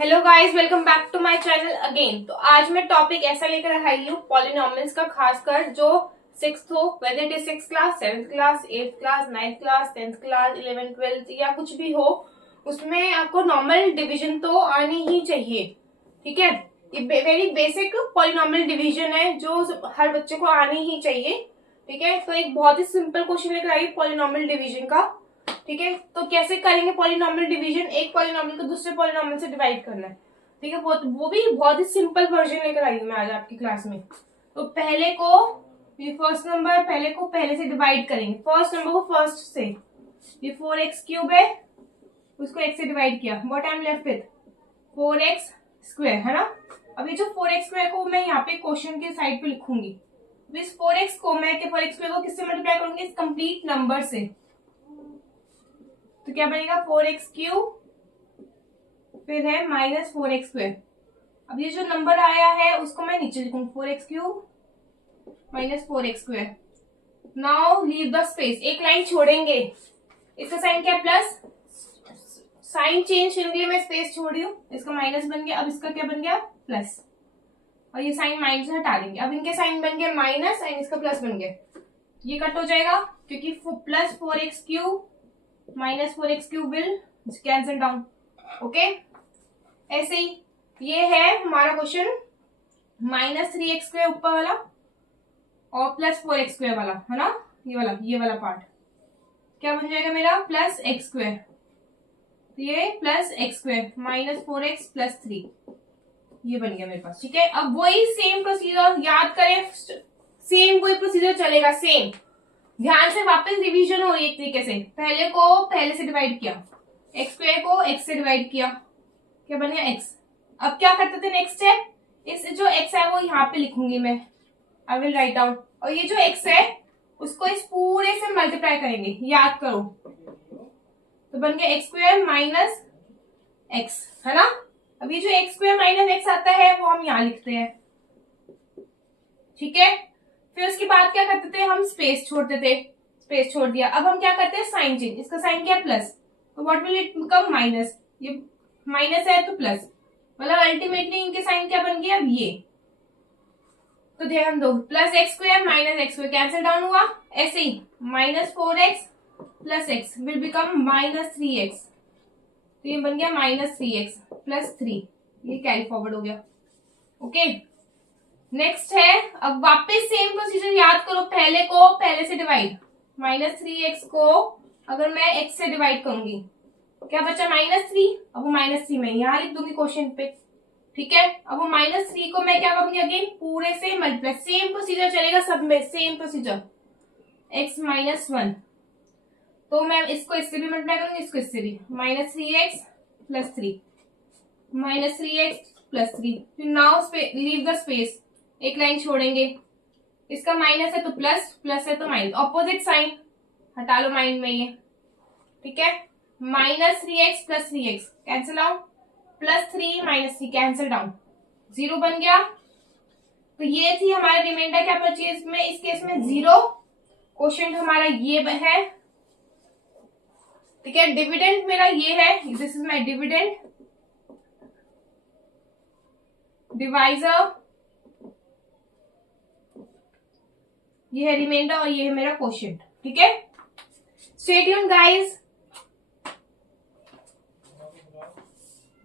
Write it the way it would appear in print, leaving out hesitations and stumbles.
Hello guys, welcome back to my channel again. तो आज मैं टॉपिक ऐसा लेकर आई हूँ पॉलिनोमियल्स का, खासकर जो सिक्स्थ हो, whether it is six class, seventh class, eighth class, ninth class, 10th class, 11th 12th या कुछ भी हो, उसमें आपको नॉर्मल डिवीजन तो आनी ही चाहिए। ठीक है, ये वेरी बेसिक पॉलिनोमियल डिवीजन है जो हर बच्चे को आनी ही चाहिए। ठीक है, तो एक बहुत ही सिंपल क्वेश्चन लेकर आई पॉलिनोमियल डिवीजन का। ठीक है, तो कैसे करेंगे पॉलिनोमियल डिवीजन? एक पॉलिनोमियल को दूसरे पॉलिनोमियल से डिवाइड करना है। ठीक है, वो भी बहुत ही सिंपल वर्जन लेकर आई हूँ मैं आज आपकी क्लास में। तो पहले को ये फर्स्ट नंबर पहले से डिवाइड करेंगे। फर्स्ट नंबर को फर्स्ट से, ये 4x³ है, उसको x से डिवाइड किया। What I am left with 4x² है ना। अब ये जो 4x² को मैं यहाँ पे क्वेश्चन के साइड पे लिखूंगी। इस 4x को मैं 4x² को किससे मल्टीप्लाई करूंगी? इस कंप्लीट नंबर से। तो क्या बनेगा 4x³ फिर है -4x²। अब ये जो नंबर आया है उसको मैं नीचे लिखूंगी 4x³ -4x²। Now leave the space, एक लाइन छोड़ेंगे। इसका साइन क्या? प्लस। साइन चेंज करने के लिए मैं स्पेस छोड़ रही हूँ। इसका माइनस बन गया, अब इसका क्या बन गया? प्लस। और ये साइन माइनस से हटा देंगे। अब इनके साइन बन गया माइनस एंड इसका प्लस बन गया। ये कट हो जाएगा क्योंकि plus 4x³ -4x³ will cancel down. Okay, ऐसे ही ये है हमारा क्वेश्चन। -3x² ऊपर वाला और +4x² वाला है ना, ये वाला पार्ट क्या बन जाएगा मेरा? +x²। तो ये +x² -4x + 3 ये बन गया मेरे पास। ठीक है, अब वही सेम प्रोसीजर याद करें, सेम कोई प्रोसीजर चलेगा, सेम। ध्यान से वापस रिवीजन हो रही है एक तरीके से। पहले को पहले से डिवाइड किया, x² को x से डिवाइड किया, क्या बन गया? x। अब क्या करते थे नेक्स्ट स्टेप? इस जो x है वो यहाँ पे लिखूंगी मैं, आई विल राइट डाउन। और ये जो x है उसको इस पूरे से मल्टीप्लाई करेंगे, याद करो। तो बन गया x² - x है ना। अब ये जो x² - x आता है वो हम यहाँ लिखते हैं। ठीक है, फिर उसके बाद क्या करते थे? हम स्पेस छोड़ते थे, स्पेस छोड़ दिया। अब हम क्या करते हैं? Sign change. इसका साइन क्या? प्लस। तो what will it become? Minus. ये माइनस है तो प्लस, मतलब अल्टीमेटली इनके साइन क्या बन गया? अब ये। तो ध्यान दो, +x² - x² कैंसिल डाउन हुआ। ऐसे ही -4x + x will become -3x। तो ये बन गया -3x + 3, ये कैरी फॉरवर्ड हो गया। ओके, नेक्स्ट है, अब वापस सेम प्रोसीजर याद करो। पहले को पहले से डिवाइड, -3x को अगर मैं x से डिवाइड करूंगी क्या बचा? -3। अब वो -3 मैं यहां लिख दूंगी क्वेश्चन पे। ठीक है, अब वो -3 को मैं क्या करूंगी? अगेन पूरे से मल्टीप्लाई। सेम प्रोसीजर चलेगा सब में, सेम प्रोसीजर। x - 1 तो मैं इसको इससे भी मल्टीप्लाई करूंगी, इसको इससे भी। -3x + 3 -3x + 3। फिर नाउ लीव द स्पेस, एक लाइन छोड़ेंगे। इसका माइनस है तो प्लस, प्लस है तो माइनस, ऑपोजिट साइन हटा लो माइंड में ये। ठीक है, -3x + 3x cancel out, +3 - 3 cancel down, 0 बन गया। तो ये थी हमारे रिमाइंडर। क्या बची है इसमें? इस केस में 0। क्वेश्चन हमारा ये है। ठीक है, डिविडेंड मेरा ये है, this is my dividend, divisor ये है रिमाइंडर और ये है मेरा क्वेश्चन। ठीक है, स्टे ट्यून्ड गाइस।